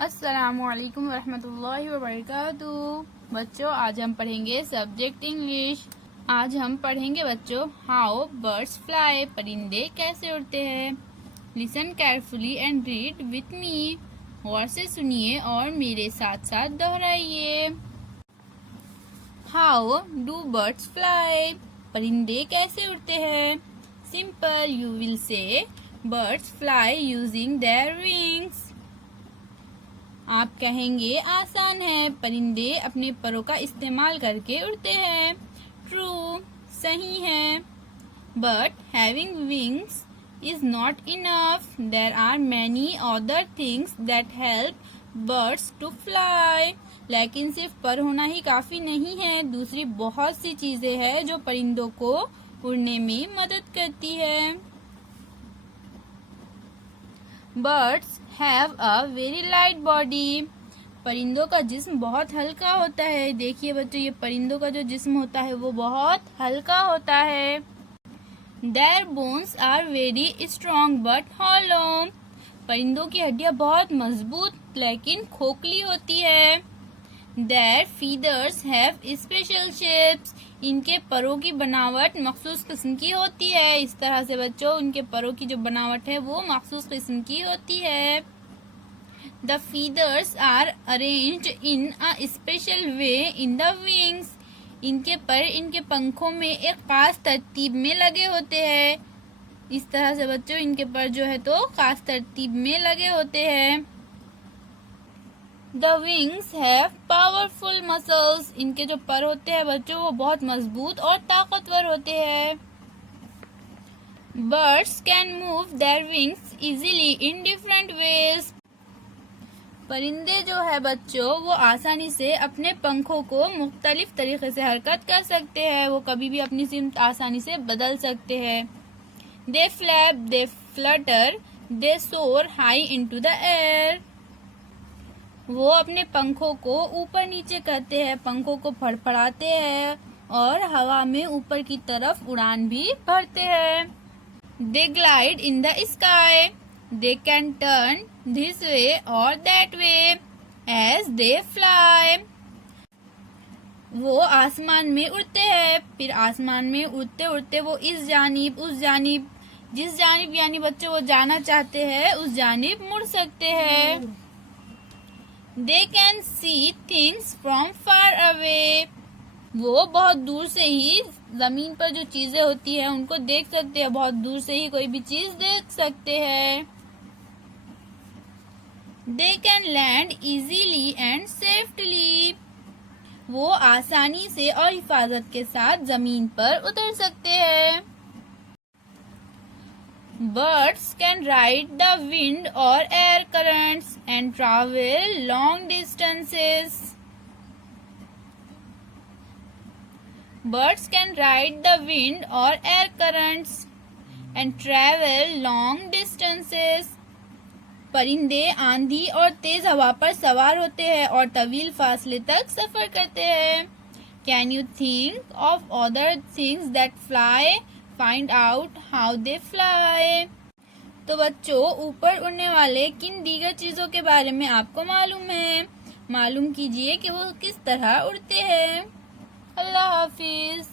अस्सलामुअलैकुम वरहमतुल्लाहि वबरकातुहू। बच्चों, आज हम पढ़ेंगे सब्जेक्ट इंग्लिश। आज हम पढ़ेंगे बच्चों हाउ बर्ड्स फ्लाई, परिंदे कैसे उड़ते हैं। Listen carefully and read with me. गौर से सुनिए और मेरे साथ साथ दोहराइए। हाउ डू बर्ड्स फ्लाई, परिंदे कैसे उड़ते हैं। Simple, you will say birds fly using their wings. आप कहेंगे आसान है, परिंदे अपने परों का इस्तेमाल करके उड़ते हैं। ट्रू, सही है। But having wings is not enough, there are many other things that help birds to fly. लेकिन सिर्फ पर होना ही काफी नहीं है, दूसरी बहुत सी चीजें हैं जो परिंदों को उड़ने में मदद करती है। Birds have a very light body, परिंदों का जिस्म बहुत हल्का होता है। देखिए बच्चों, ये परिंदों का जो जिस्म होता है वो बहुत हल्का होता है। Their bones are very strong but hollow, परिंदों की हड्डियां बहुत मजबूत लेकिन खोखली होती है। Their feathers have special shapes, इनके परों की बनावट मखसूस किस्म की होती है। इस तरह से बच्चों, उनके परों की जो बनावट है वो मखसूस किस्म की होती है। The feathers are arranged in a special way in the wings, इनके पर इनके पंखों में एक खास तरतीब में लगे होते हैं। इस तरह से बच्चों, इनके पर जो है तो खास तरतीब में लगे होते हैं। The wings have powerful muscles, इनके जो पर होते हैं बच्चों वो बहुत मजबूत और ताकतवर होते हैं। Birds can move their wings easily in different ways, परिंदे जो है बच्चों वो आसानी से अपने पंखों को मुख्तलिफ तरीके से हरकत कर सकते हैं। वो कभी भी अपनी सिमत आसानी से बदल सकते हैं। दे फ्लैप, दे फ्लटर, दे सोर हाई इनटू द एयर, वो अपने पंखों को ऊपर नीचे करते हैं, पंखों को फड़फड़ाते हैं और हवा में ऊपर की तरफ उड़ान भी भरते हैं। They glide in the sky, they can turn this way और that way as they fly, वो आसमान में उड़ते हैं, फिर आसमान में उड़ते उड़ते वो इस जानिब उस जानिब, जिस जानिब यानी बच्चों वो जाना चाहते हैं उस जानिब मुड़ सकते हैं। They can see things from far away, वो बहुत दूर से ही जमीन पर जो चीजें होती हैं उनको देख सकते हैं, बहुत दूर से ही कोई भी चीज देख सकते हैं। They can land easily and safely, वो आसानी से और हिफाजत के साथ जमीन पर उतर सकते हैं। Birds can ride the wind or air currents and travel long distances. Birds can ride the wind or air currents and travel long distances. परिंदे आंधी और तेज हवा पर सवार होते हैं और तवील फासले तक सफर करते हैं। Can you think of other things that fly? Find out how they fly. तो बच्चों, ऊपर उड़ने वाले किन दीगर चीजों के बारे में आपको मालूम है, मालूम कीजिए कि वो किस तरह उड़ते हैं। अल्लाह हाफिज।